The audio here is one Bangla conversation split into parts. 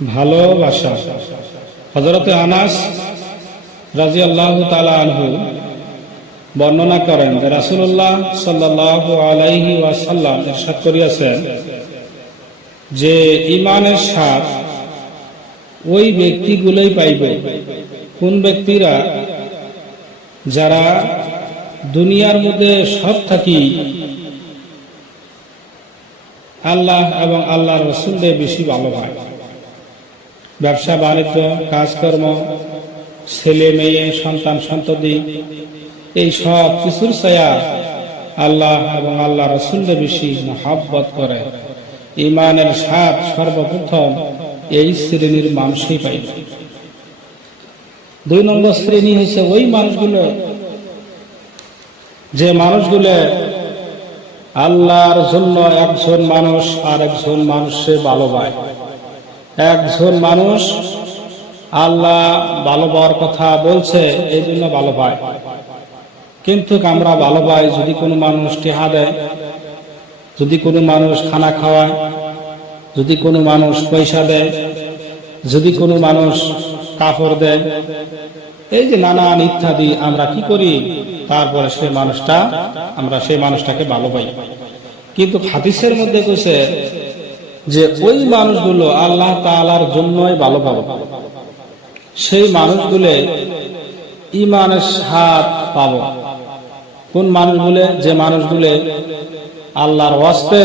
ভালোবাসা। হযরত আনাস রাদিয়াল্লাহু তাআলা আনহু বর্ণনা করেন যে রাসূলুল্লাহ সাল্লাল্লাহু আলাইহি ওয়াসাল্লাম ইরশাদ করিয়াছেন যে ঈমানের স্বাদ ওই ব্যক্তিগুলোই পাইবে, কোন ব্যক্তিরা যারা দুনিয়ার মধ্যে সব থাকি আল্লাহ এবং আল্লাহর রাসূলকে বেশি ভালোবাসে। ব্যবসা বাণিজ্য, কাজকর্ম, ছেলে মেয়ে, সন্তান সন্ততি, এই সব কিছুর ছায়া আল্লাহ এবং আল্লাহ রাসূলকে বেশি মহব্বত করে। ঈমানের স্বাদ সর্বপ্রথম এই শ্রেণীর মানুষই পাইবে। 2 নম্বর শ্রেণী হচ্ছে ওই মানুষগুলো যে মানুষগুলো আল্লাহর জন্য একজন মানুষ আর একজন মানুষকে ভালোবাসে। একজন মানুষ আল্লাহ ভালোবাসার কথা বলছে, এই জন্য ভালোবাসে, কিন্তু আমরা ভালোবাসি যদি কোনো মানুষ টেহা দেয়, যদি কোনো মানুষ খানা খাওয়ায়, যদি কোনো মানুষ পয়সা দেয়, যদি কোনো মানুষ কাপড় দেয়, এই যে নানান ইত্যাদি আমরা কি করি, তারপরে আমরা সেই মানুষটাকে ভালোবাসি। কিন্তু হাদিসের মধ্যে কইছে যে ওই মানুষগুলো আল্লাহ তাআলার জন্যই ভালোবাসে, সেই মানুষগুলো ঈমানের স্বাদ পাব। কোন মানুষগুলো? যে মানুষগুলো আল্লাহর ওয়াস্তে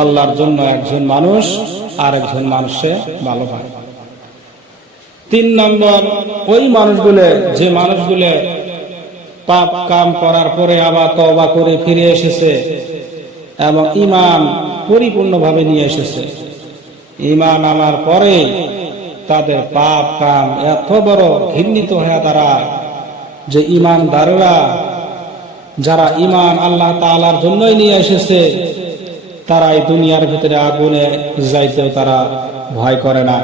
আল্লাহর জন্য একজন মানুষ আর একজন মানুষকে ভালোবাসে। 3 নম্বর ওই মানুষগুলো যে মানুষগুলো পাপ কাম করার পরে আবার তওবা করে ফিরে এসেছে এবং ঈমান পরিপূর্ণভাবে নিয়ে এসেছে। ঈমান আনার পরে তাদের পাপ কাম এত বড় ঘৃণিত হয়ে দাঁড়ায় যে ঈমানদাররা যারা ঈমান আল্লাহ তাআলার জন্যই নিয়ে এসেছে, তারা এই দুনিয়ার ভিতরে আগুনে যাইতেও তারা ভয় করে না।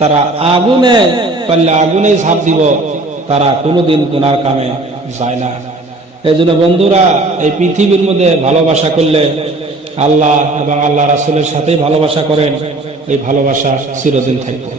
তারা আগুনে পারলে আগুনে ঝাঁপ দিব, তারা কোনোদিন গুনার কামে যায় না। এই জন্য বন্ধুরা, এই পৃথিবীর মধ্যে ভালোবাসা করলে আল্লাহ এবং আল্লাহ রাসূলের সাথেই ভালোবাসা করেন, এই ভালোবাসা চিরদিন থাকবে।